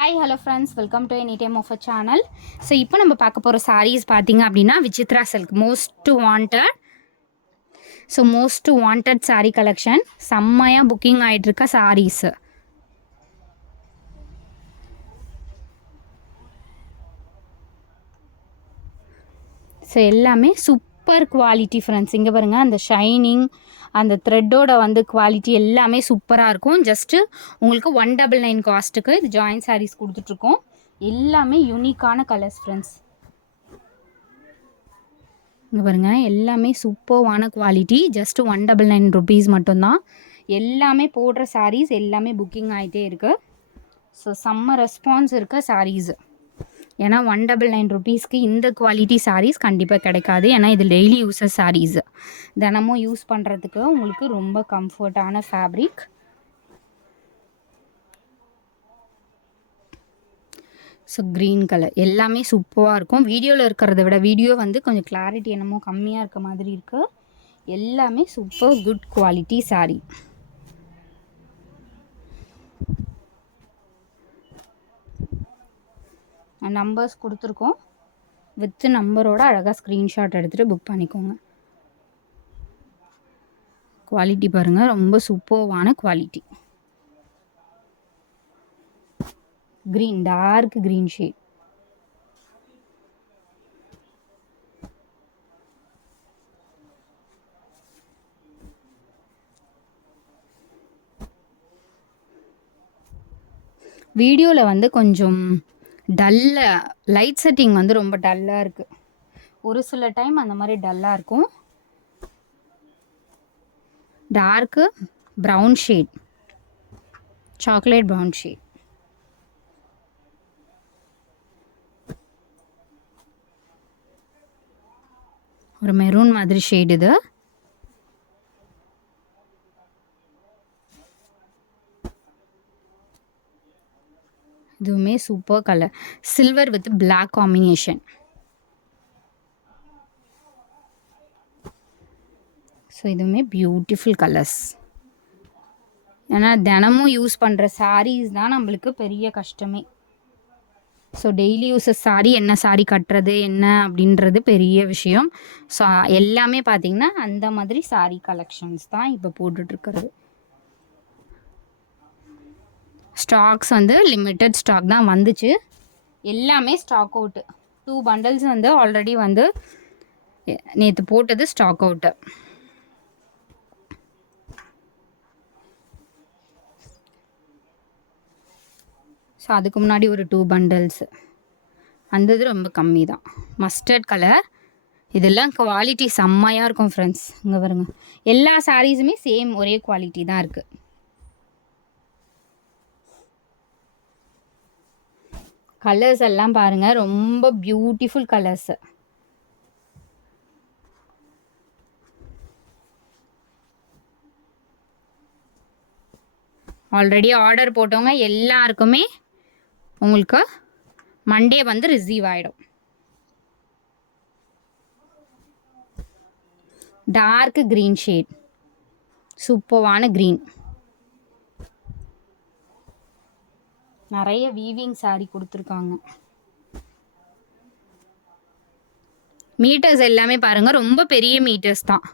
Hi hello friends, welcome to any time of a channel. So இப்போ நம்ம பார்க்க போகிற சாரீஸ் பார்த்தீங்க அப்படின்னா Vichitra silk most wanted sari collection. செம்மையாக புக்கிங் ஆகிட்டுருக்க சாரீஸு. ஸோ எல்லாமே சூப்பர் குவாலிட்டி ஃப்ரெண்ட்ஸ். இங்கே பாருங்கள், அந்த ஷைனிங், அந்த த்ரெட்டோட குவாலிட்டி எல்லாமே சூப்பராக இருக்கும். ஜஸ்ட்டு உங்களுக்கு 199 காஸ்ட்டுக்கு இது ஜாயின் சாரீஸ் கொடுத்துட்ருக்கோம். எல்லாமே யூனிக்கான கலர்ஸ் ஃப்ரெண்ட்ஸ். இங்கே பாருங்கள், எல்லாமே சூப்பர்வான குவாலிட்டி. ஜஸ்ட்டு 199 ருபீஸ் மட்டும்தான். எல்லாமே போடுற சாரீஸ் எல்லாமே புக்கிங் ஆகிட்டே இருக்குது. ஸோ செம்ம ரெஸ்பான்ஸ் இருக்க சாரீஸு. ஏன்னா 199 ருபீஸ்க்கு இந்த குவாலிட்டி சாரீஸ் கண்டிப்பாக கிடைக்காது. ஏன்னா இது டெய்லி யூஸஸ் சாரீஸு, தினமும் யூஸ் பண்ணுறதுக்கு உங்களுக்கு ரொம்ப கம்ஃபர்டான ஃபேப்ரிக். ஸோ க்ரீன் கலர் எல்லாமே சூப்பராக இருக்கும். வீடியோவில் இருக்கிறத விட வீடியோ கொஞ்சம் கிளாரிட்டி என்னமோ கம்மியாக இருக்க மாதிரி இருக்குது. எல்லாமே super good quality sari. Numbers கொடுத்துருக்கோம். வித் நம்பரோட அழகாக ஸ்க்ரீன்ஷாட் எடுத்துகிட்டு புக் பண்ணிக்கோங்க. குவாலிட்டி பாருங்கள், ரொம்ப சூப்பர்வான quality. Green, dark green shade. வீடியோவில் கொஞ்சம் லைட் செட்டிங் ரொம்ப டல்லாக இருக்குது. ஒரு சில டைம் அந்த மாதிரி டல்லாக இருக்கும். Dark brown shade, chocolate brown shade. ஒரு மெரூன் மாதிரி ஷேட் இது. இதுவுமே super colour, silver with black combination. So இதுவுமே பியூட்டிஃபுல் கலர்ஸ். ஏன்னா தினமும் யூஸ் பண்ணுற சாரீஸ் தான் நம்மளுக்கு பெரிய கஷ்டமே. ஸோ டெய்லி யூஸஸ் சாரீ, என்ன சாரீ கட்டுறது என்ன அப்படின்றது பெரிய விஷயம். ஸோ எல்லாமே பார்த்திங்கன்னா அந்த மாதிரி சாரீ கலெக்ஷன்ஸ் தான் இப்போ போட்டுட்ருக்கிறது. ஸ்டாக்ஸ் லிமிட்டட் ஸ்டாக் தான் வந்துச்சு. எல்லாமே ஸ்டாக் அவுட்டு. 2 பண்டல்ஸ் ஆல்ரெடி நேற்று போட்டது ஸ்டாக் அவுட்டு. ஸோ அதுக்கு முன்னாடி ஒரு 2 பண்டல்ஸ் வந்தது ரொம்ப கம்மி தான். மஸ்டர்ட் கலர், இதெல்லாம் குவாலிட்டி செம்மையாக இருக்கும் ஃப்ரெண்ட்ஸ். இங்கே பாருங்க, எல்லா சாரீஸுமே சேம் ஒரே குவாலிட்டி தான் இருக்குது. கலர்ஸ் எல்லாம் பாருங்கள், ரொம்ப பியூட்டிஃபுல் கலர்ஸு. ஆல்ரெடி ஆர்டர் போட்டவங்க எல்லாருக்குமே உங்களுக்கு மண்டே ரிசீவ் ஆகிடும். டார்க் க்ரீன் ஷேட், சூப்பர்வான க்ரீன். நிறைய வீவிங் சாரீ கொடுத்துருக்காங்க. மீட்டர்ஸ் எல்லாமே பாருங்கள், ரொம்ப பெரிய மீட்டர்ஸ் தான்.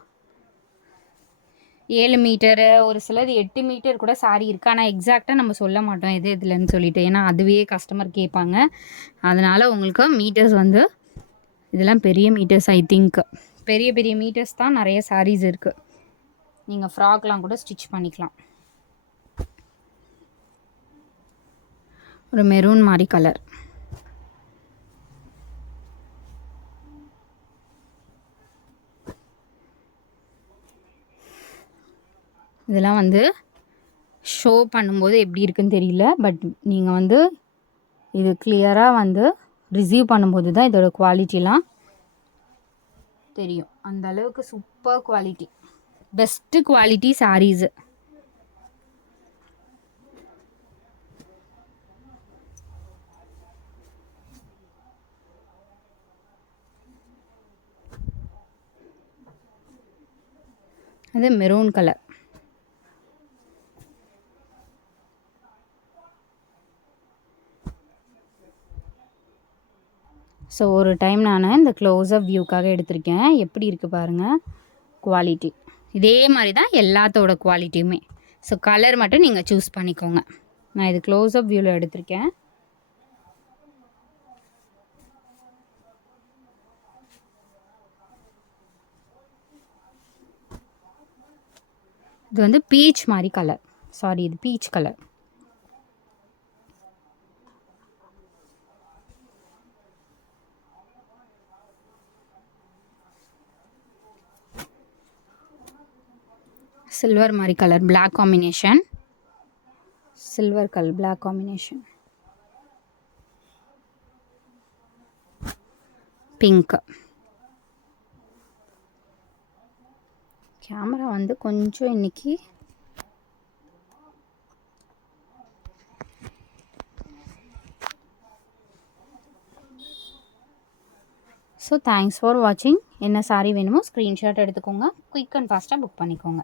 7 மீட்டரு, ஒரு சிலது 8 மீட்டர் கூட சாரீ இருக்குது. ஆனால் எக்ஸாக்டாக நம்ம சொல்ல மாட்டோம் எது எதுலன்னு சொல்லிட்டு, ஏன்னா அதுவே கஸ்டமர் கேட்பாங்க. அதனால் உங்களுக்கு மீட்டர்ஸ் இதெல்லாம் பெரிய மீட்டர்ஸ். ஐ திங்க் பெரிய பெரிய மீட்டர்ஸ் தான் நிறைய சாரீஸ் இருக்குது. நீங்கள் ஃப்ராக்லாம் கூட ஸ்டிச் பண்ணிக்கலாம். ஒரு மெரூன் மாதிரி கலர். இதெல்லாம் ஷோ பண்ணும்போது எப்படி இருக்குன்னு தெரியல. பட் நீங்கள் இது கிளியராக ரிசீவ் பண்ணும்போது தான் இதோட குவாலிட்டிலாம் தெரியும். அந்த அளவுக்கு super quality, best quality saris. அது மெரூன் கலர். ஸோ ஒரு டைம் நான் இந்த க்ளோஸ்அப் வியூக்காக எடுத்திருக்கேன். எப்படி இருக்குது பாருங்கள் குவாலிட்டி. இதே மாதிரி தான் எல்லாத்தோட குவாலிட்டியுமே. ஸோ கலர் மட்டும் நீங்கள் சூஸ் பண்ணிக்கோங்க. நான் இது க்ளோஸ்அப் வியூவில் எடுத்திருக்கேன். இது வந்து பீச் மாதிரி கலர். சாரி, இது பீச் கலர். சில்வர் மாதிரி colour, black combination. Silver colour black combination. Pink. Camera வந்து கொஞ்சம் இன்னைக்கு ஸோ தேங்க்ஸ் ஃபார் வாட்சிங். என்ன சாரீ வேணுமோ ஸ்க்ரீன்ஷாட் எடுத்துக்கோங்க. குயிக் அண்ட் ஃபாஸ்ட்டாக புக் பண்ணிக்கோங்க.